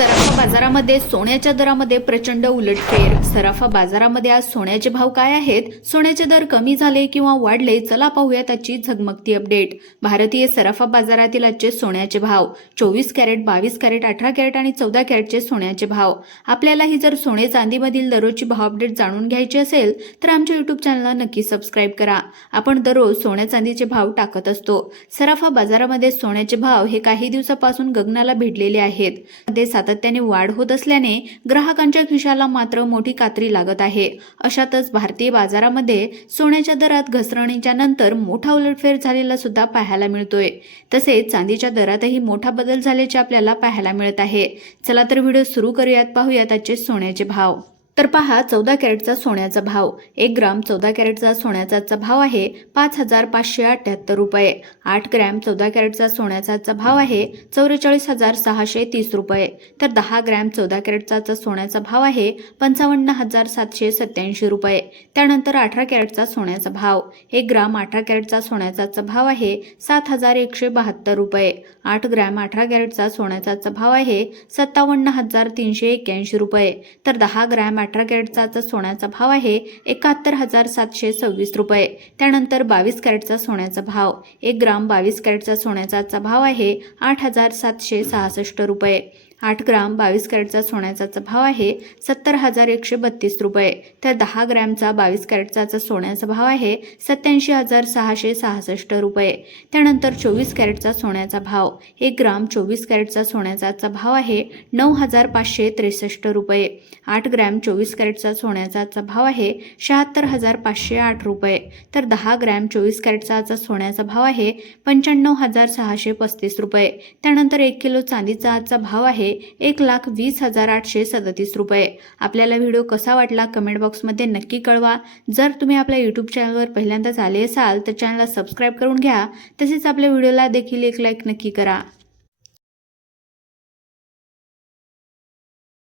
सराफा बाजारामध्ये सोन्याच्या दरामध्ये प्रचंड उलटफेर. सराफा बाजारामध्ये आज सोन्याचे भाव काय आहेत? सोन्याचे दर कमी झाले किंवा वाढले? चला पाहूया त्याची झगमगती अपडेट. भारतीय सराफा बाजारातील आजचे सोन्याचे भाव. चोवीस कॅरेट बावीस कॅरेट अठरा कॅरेट आणि चौदा कॅरेटचे सोन्याचे भाव. आपल्यालाही जर सोने चांदीमधील दररोजची भाव अपडेट जाणून घ्यायची असेल तर आमच्या युट्यूब चॅनलला नक्की सबस्क्राईब करा. आपण दररोज सोन्या चांदीचे भाव टाकत असतो. सराफा बाजारामध्ये सोन्याचे भाव हे काही दिवसापासून गगनाला भिडलेले आहेत. ते सात सातत्याने वाढ होत असल्याने ग्राहकांच्या खिशाला मात्र मोठी कात्री लागत आहे. अशातच भारतीय बाजारामध्ये सोन्याच्या दरात घसरणीच्या नंतर मोठा उलटफेर झालेला सुद्धा पाहायला मिळतोय. तसेच चांदीच्या दरातही मोठा बदल झाल्याचे आपल्याला पाहायला मिळत आहे. चला तर व्हिडिओ सुरू करूयात. पाहूयात आजचे सोन्याचे भाव. तर पहा चौदा कॅरेटचा सोन्याचा भाव. एक ग्राम चौदा कॅरेटचा सोन्याचा भाव आहे पाच हजार पाचशे अठ्याहत्तर रुपये. आठ ग्रॅम चौदा कॅरेटचा सोन्याचा भाव आहे चौवेचाळीस हजार सहाशे तीस रुपये. तर दहा ग्रॅम चौदा कॅरेटचा सोन्याचा भाव आहे पंचावन्न हजार सातशे सत्याऐंशी रुपये. त्यानंतर अठरा कॅरेटचा सोन्याचा भाव. एक ग्राम अठरा कॅरेटचा सोन्याचा भाव आहे सात हजार एकशे बहात्तर रुपये. आठ ग्रॅम अठरा कॅरेटचा सोन्याचा भाव आहे सत्तावन्न हजार तीनशे एक्क्याऐंशी रुपये. तर दहा ग्रॅम अठरा कॅरेटचा सोन्याचा भाव आहे एकाहत्तर हजार सातशे सव्वीस रुपये. त्यानंतर बावीस कॅरेटचा सोन्याचा भाव एक ग्राम बावीस कॅरेटचा सोन्याचा भाव आहे आठ हजार सातशे सहासष्ट रुपये. आठ ग्राम बावीस कॅरेटचा सोन्याचा भाव आहे सत्तर हजार एकशे बत्तीस रुपये. तर दहा ग्रॅमचा बावीस कॅरेटचा सोन्याचा भाव आहे सत्याऐंशी हजार सहाशे सहासष्ट रुपये. त्यानंतर चोवीस कॅरेटचा सोन्याचा भाव एक ग्राम चोवीस कॅरेटचा सोन्याचा भाव आहे नऊ हजार पाचशे त्रेसष्ट रुपये. आठ ग्रॅम चोवीस कॅरेटचा सोन्याचा भाव आहे शहात्तर हजार पाचशे आठ रुपये. तर दहा ग्रॅम चोवीस कॅरेटचा सोन्याचा भाव आहे पंच्याण्णव हजार सहाशे पस्तीस रुपये. त्यानंतर एक किलो चांदीचा आजचा भाव आहे आहे एक लाख वीस हजार आठशे सदतीस रुपये. आपल्याला व्हिडिओ कसा वाटला कमेंट बॉक्समध्ये नक्की कळवा. जर तुम्ही आपल्या यूट्यूब चॅनलवर पहिल्यांदाच आले असाल तर चॅनलला सबस्क्राईब करून घ्या. तसेच आपल्या व्हिडिओला देखील एक लाईक नक्की करा.